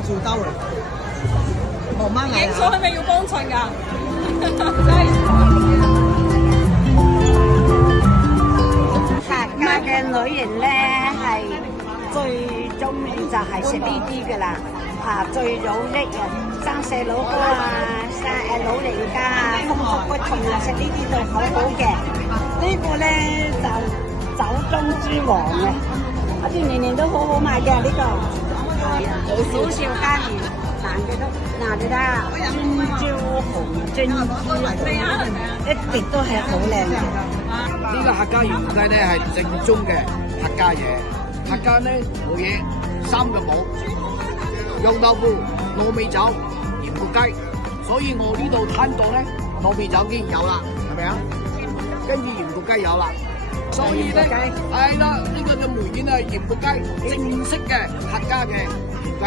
照兜嚟，冇乜影嘢。相係咪要幫襯㗎？客家嘅女人咧係最中意就係食呢啲噶啦，最有益啊，生細佬哥啊，老人家啊，風濕骨痛啊，食呢啲就好好嘅。呢個咧就酒中之王啊，好似年年都好好賣嘅呢個。係啊，少少加鹽，男嘅都嗱你睇下，專招紅專一滴都係好靚嘅。呢個客家鹽焗雞咧係正宗嘅客家嘢，客家咧冇嘢三個冇，肉豆腐、糯米酒、鹽焗雞，所以我呢度攤檔咧糯米酒已經有啦，係咪啊？跟住鹽焗雞有啦，所以咧係啦，呢個就梅縣係鹽焗雞正式嘅客家嘅鹽焗雞。